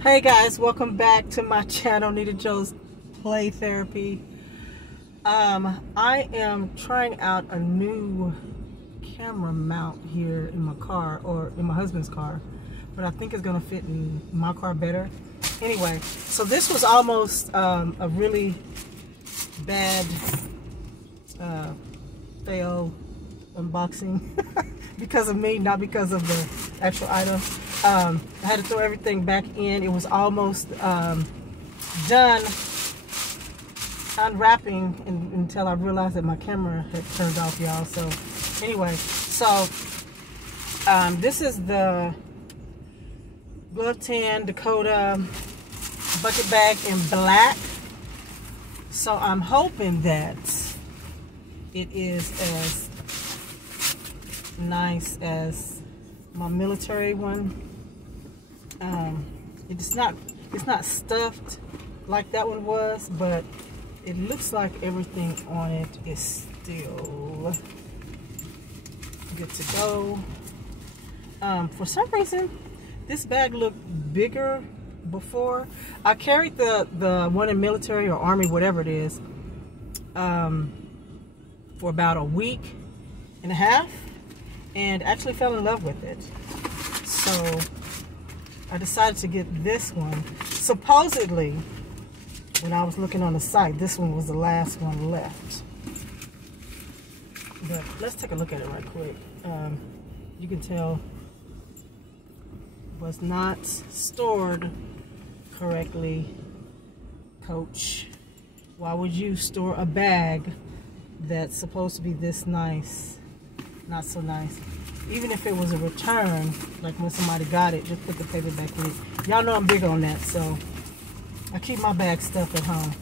Hey guys, welcome back to my channel, Nita Joe's Play Therapy. I am trying out a new camera mount here in my car, or in my husband's car, but I think it's gonna fit in my car better. Anyway, so this was almost a really bad fail unboxing because of me, not because of the actual item. I had to throw everything back in. It was almost done unwrapping until I realized that my camera had turned off, y'all. So anyway, so this is the Glove Tan Dakota bucket bag in black. So I'm hoping that it is as nice as my military one. It's not stuffed like that one was, but it looks like everything on it is still good to go. For some reason, this bag looked bigger before. I carried the one in military or army, whatever it is, for about a week and a half, and actually fell in love with it. So I decided to get this one. Supposedly, when I was looking on the site, this one was the last one left. But let's take a look at it right quick. You can tell it was not stored correctly. Coach, why would you store a bag that's supposed to be this nice? Not so nice. Even if it was a return, like when somebody got it, just put the paper back in it. Y'all know I'm big on that, so I keep my bag stuff at home.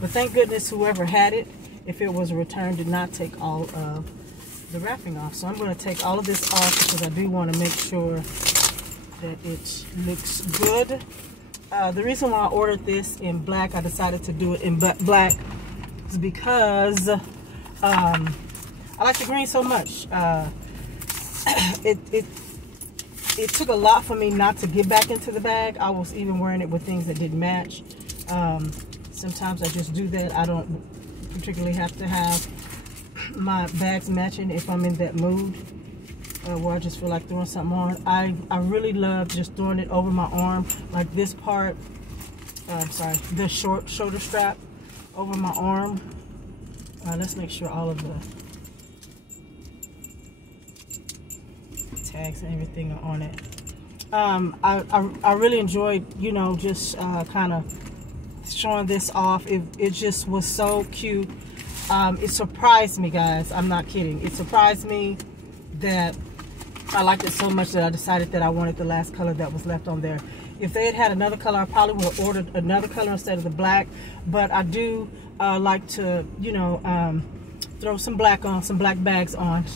But thank goodness whoever had it, if it was a return, did not take all of the wrapping off. So I'm going to take all of this off because I do want to make sure that it looks good. The reason why I ordered this in black, I decided to do it in black, is because I like the green so much. It took a lot for me not to get back into the bag. I was even wearing it with things that didn't match. Sometimes I just do that. I don't particularly have to have my bags matching if I'm in that mood, where I just feel like throwing something on. I really love just throwing it over my arm, like this part, the shoulder strap over my arm. Let's make sure all of the tags and everything are on it. I really enjoyed, you know, just kind of showing this off. It just was so cute. It surprised me, guys. I'm not kidding. It surprised me that I liked it so much that I decided that I wanted the last color that was left on there. If they had another color, I probably would have ordered another color instead of the black. But I do like to, you know, throw some black on, some black bags on,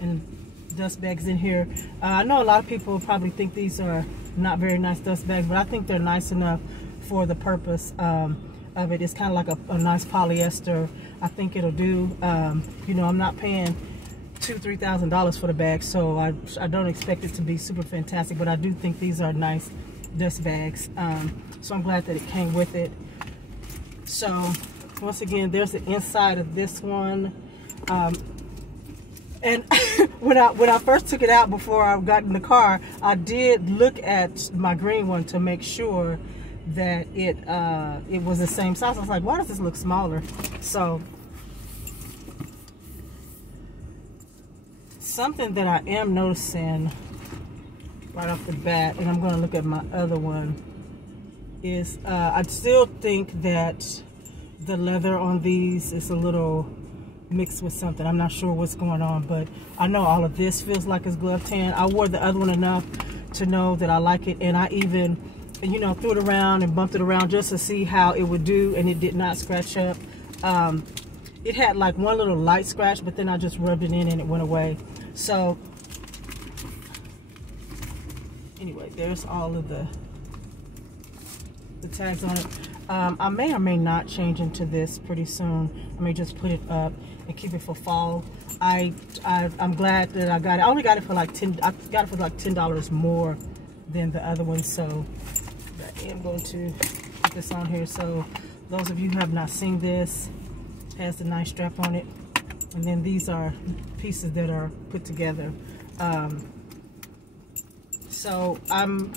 and dust bags in here. I know a lot of people probably think these are not very nice dust bags, but I think they're nice enough for the purpose of it. It's kind of like a nice polyester. I think it'll do. You know, I'm not paying $2,000–3,000 for the bag, so I don't expect it to be super fantastic, but I do think these are nice dust bags. So I'm glad that it came with it. So once again, there's the inside of this one. And when I first took it out before I got in the car, I did look at my green one to make sure that it was the same size. I was like, why does this look smaller? So something that I am noticing right off the bat, and I'm going to look at my other one, is I still think that the leather on these is a little mixed with something. I'm not sure what's going on, but I know all of this feels like it's glove tan. I wore the other one enough to know that I like it, and I even, you know, threw it around and bumped it around just to see how it would do, and it did not scratch up. It had like one little light scratch, but then I just rubbed it in and it went away. So anyway, there's all of the tags on it. I may or may not change into this pretty soon. I may just put it up and keep it for fall. I'm glad that I got it. I only got it for like $10. I got it for like $10 more than the other one. So I am going to put this on here. So those of you who have not seen this, it has the nice strap on it. And then these are pieces that are put together. So I'm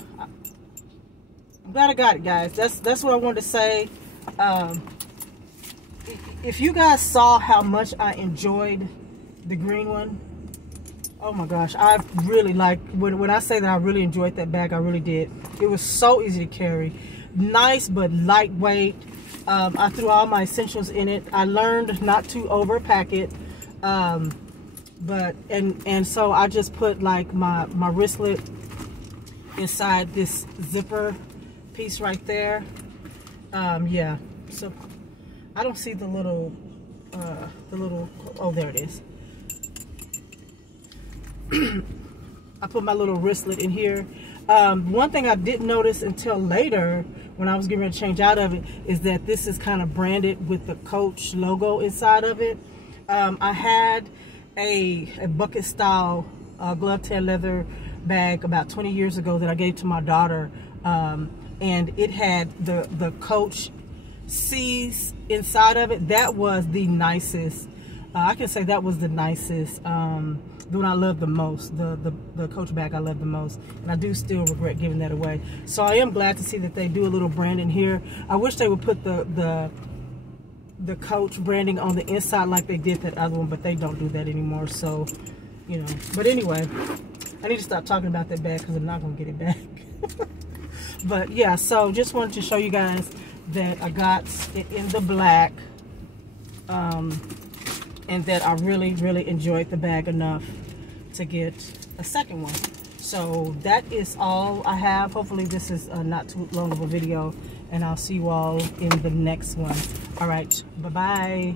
glad I got it, guys. That's what I wanted to say. If you guys saw how much I enjoyed the green one, oh my gosh, I really like, when I say that I really enjoyed that bag, I really did. It was so easy to carry, nice but lightweight. I threw all my essentials in it. I learned not to overpack it, and so I just put like my wristlet inside this zipper piece right there. Yeah, so I don't see the little oh, there it is. I put my little wristlet in here. One thing I didn't notice until later when I was getting ready to change out of it is that this is kind of branded with the Coach logo inside of it. I had a bucket style glove tail leather bag about 20 years ago that I gave to my daughter, and it had the Coach C's inside of it. That was the nicest. I can say that was the nicest. The one I love the most, the Coach bag I love the most, and I do still regret giving that away. So I am glad to see that they do a little branding here. I wish they would put the Coach branding on the inside like they did that other one, but they don't do that anymore. So, you know. But anyway, I need to stop talking about that bag because I'm not gonna get it back. But yeah, so just wanted to show you guys that I got it in the black, and that I really enjoyed the bag enough to get a second one. So that is all I have. Hopefully this is not too long of a video, and I'll see you all in the next one. All right, bye-bye.